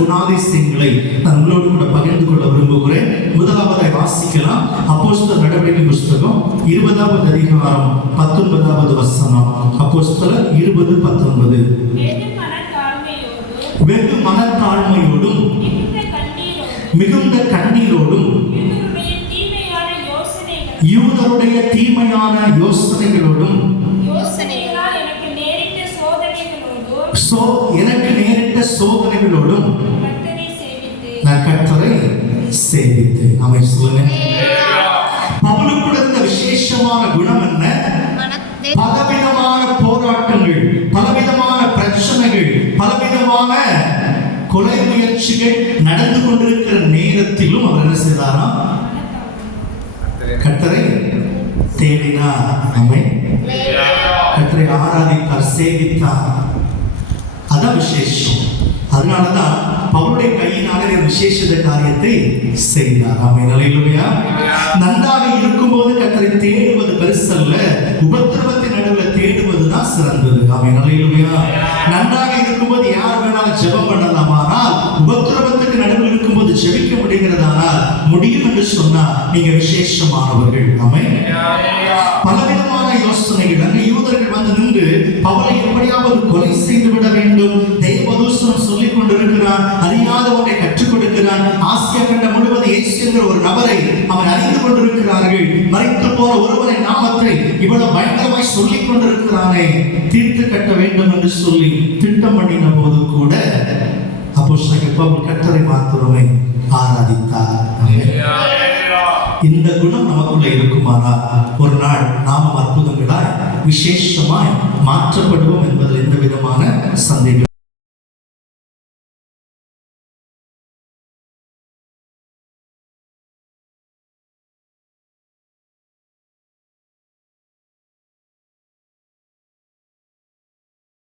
குணாதிசயங்களை நான் உங்களோடு கூட பகிர்ந்து கொள்ள விரும்புகிறேன். முதலாவதை வாசிக்கலாம். அப்போஸ்தலர் நடவடிக்கை புஸ்தகம் 20வது அதிகாரம் 19வது வசனம். அப்போஸ்தலர் 20:19. வெகு மனத்தாழ்மையோடும் மிகுந்த கண்ணீரோடும் யூதருடைய தீமையான யோசனைகளோடும் எனக்கு நேரிட்ட சோதனைகளோடும் நான் கர்த்தரை சேவித்து. அமை சொல்லுங்க. பவுலுக்கு இருந்த விசேஷமான குணம் என்ன? பலவிதமான போராட்டங்கள், பலவிதமான பிரச்சனைகள், பலவிதமான கொலை முயற்சிகள் நடந்து கொண்டிருக்கிற நேரத்திலும் அவர் என்ன செய்தாரா? கர்த்தரை தேடினார். அமை கர்த்தரை ஆராதித்தார், சேவித்தார். அதான் விசேஷம். அதனாலதான் பவுலுடைய கையினாலே விசேஷ காரியத்தை செய்தார். ஆமென். அல்லேலூயா. நன்றாக இருக்கும்போது கர்த்தரை தேடுவது பெருசல்ல, உபத்திரவத்தின் நடுவில் தேடுவதுதான் சிறந்தது. ஆமென். அல்லேலூயா. நன்றாக இருக்கும்போது யார் வேணாலும் ஜெபம் பண்ணலாம், ஆனால் உபத்திரவத்துக்கு நடுவில் இருக்கும்போது ஜெபிக்க முடிகிறதானால் முடியும் என்று சொன்னா நீங்க விசேஷமானவர்கள். ஆமென். பலவிதமான யோசனைகள். அங்கே யூதர்கள் வந்து நின்று பவுலை எப்படியாவது கொலை செய்து விட வேண்டும், தெய்வதூஷணம் சொல்லிக் கொண்டிருக்கிறான், அறியாத ஒன்றை கற்றுக் கொடுக்கிறான். ஆசியா கண்டம் முழுவதும் இயேசு என்ற ஒரு நபரை அவன் அறிந்து கொண்டிருக்கிறார்கள். மரித்து போன ஒருவரை நாமத்தை இவ்வளவு பயங்கரமாய் சொல்லிக் கொண்டிருக்கிறானே, தீர்த்து கட்ட வேண்டும் என்று சொல்லி திட்டம் பண்ணின போது கூட அப்போஸ்தலர் பவுல் கர்த்தரை மாத்திரமே ஆராதித்தார். இந்த குணம் நமக்குள்ள இருக்குமானால் ஒரு நாள் நாமும் அற்புதங்களாய் விசேஷமாய் மாற்றப்படுவோம் என்பதில் எந்த விதமான சந்தேகம்